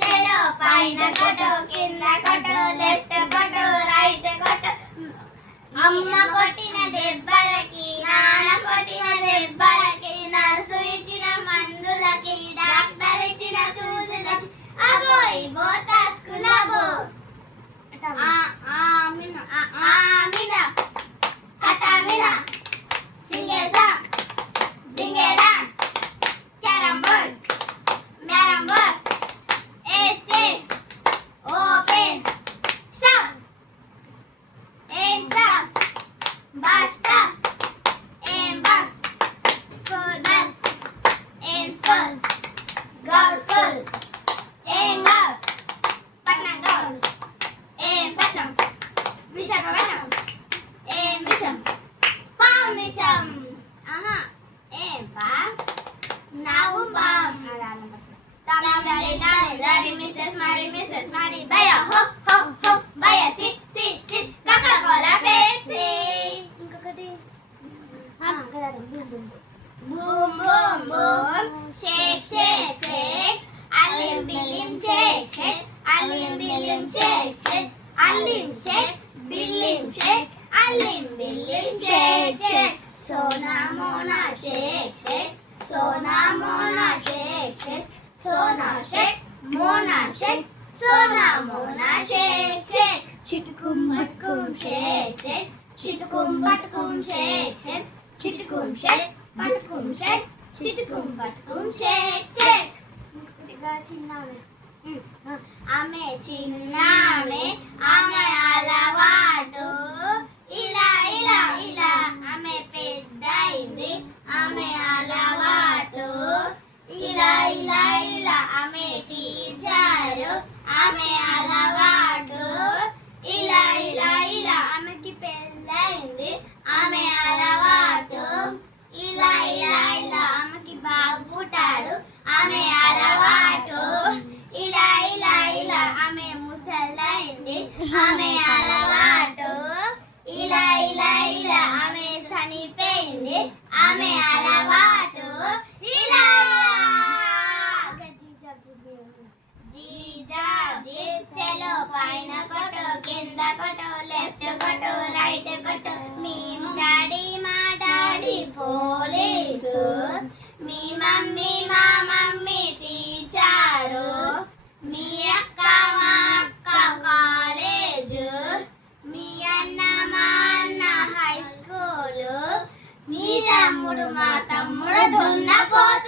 చలో పైన కొట్టు కింద కొట్టు లెఫ్ట్ కొట్టు రైట్ కొట్టు అమ్మ కొట్టిన దెబ్బలకి నాన్న కొట్టిన దెబ్బలకి నర్సు ఇచ్చిన మందులకి డాక్టర్ ఇచ్చిన సూదులకి అబో ఇబో తస్కులబో ఆమిన ఆమిన అటామిన సింగేసా డింగేడా క్యారమ్ బోర్డ్ మ్యారమ్ బోర్డ్ ఏసే ఓపెన్ స్టాప్ ఏన్ స్టాప్ బస్ స్టాప్ ఏన్ బస్ స్కూల్ బస్ ఏన్ స్కూల్ గౌడ్ స్కూల్ ఏన్ గౌడ్ పట్నం గౌడ్ ఏన్ పట్నం విశాఖపట్నం ఏన్ విషం పాం విషం ఆహా ఏన్ పా నావు పాం Tamari Dari Mrs. Mari Baya ho ho ho Baya sit sit sit Coca-Cola Pepsi ఇంకొకటి boom boom boom shake shake shake alim bilim shake shake alim bilim shake shake alim shake bilim shake alim bilim shake shake sona mona shake shake sona mona shake shake Sona shake, Mona shake, Sona Mona shake shake. Chitkum batkum shake shake, chitkum batkum shake shake, chitkum shake, batkum shake, chitkum batkum shake shake. Tiga chinname. Ame chinname, ame alavadu. Ila ila ila, ame peddaindi, ame alavadu. ఇలా ఇలా ఇలా ఆమె teacher ఆమె అలవాటు ఇలా ఇలా ఇలా ఆమెకి పెళ్ళైంది ఆమె అలవాటు ఇలా ఇలా ఇలా ఆమెకి బాబు పుట్టాడు ఆమె అలవాటు ఇలా ఇలా ఇలా ఆమె ముసలైంది ఆమె అలవాటు ఇలా ఇలా ఇలా ఆమె చనిపోయింది ఆమె అలవాటు ఇలా చలో పైన కొట్టు కింద కొట్టు లెఫ్ట్ కొట్టు రైట్ కొట్టు మీ డాడీ పోలీసు మీ మమ్మీ టీచరు మీ అక్క మా అక్క కాలేజు మీ అన్న మా అన్న హై స్కూలు మీ తమ్ముడు మా తమ్ముడు దున్నపోతు